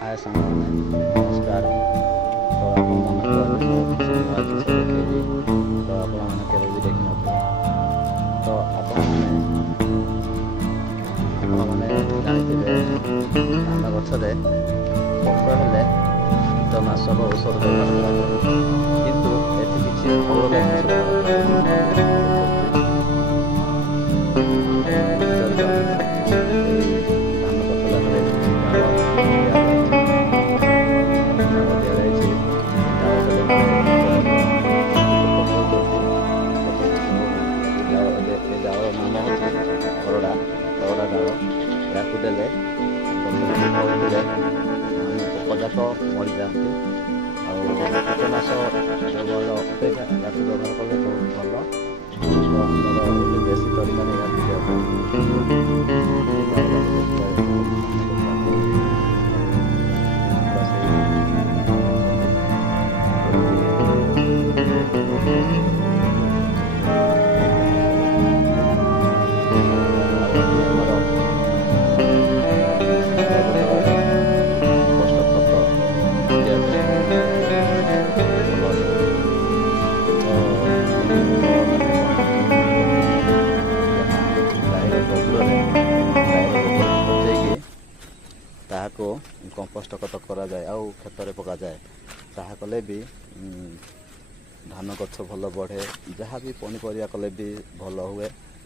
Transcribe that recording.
हाय सामने नमस्कार। तो आपके देखी तो आपने केवे भी देखी न तो आपने जानी धान गछरे पोक हेले कीटनाशक औषध व्यवहार किंतु एଠି किसी अलग ଦେଲେ ପଦାର୍ଥ ମରିଯାଆନ୍ତି ଆଉ କୀଟନାଶକ ବ୍ୟବହାର ଅପେକ୍ଷା ୟାକୁ ବ୍ୟବହାର କଲେ ବହୁତ ଭଲ। ଆମର ଦେଶୀ ତରିକାରେ ତାହାକୁ କମ୍ପୋଷ୍ଟ ଖତ କରାଯାଏ ଆଉ କ୍ଷେତରେ ପକାଯାଏ। ତାହା କଲେ ବି ଧାନ ଗଛ ଭଲ ବଢ଼େ, ଯାହା ବି ପନିପରିବା କଲେ ବି ଭଲ ହୁଏ।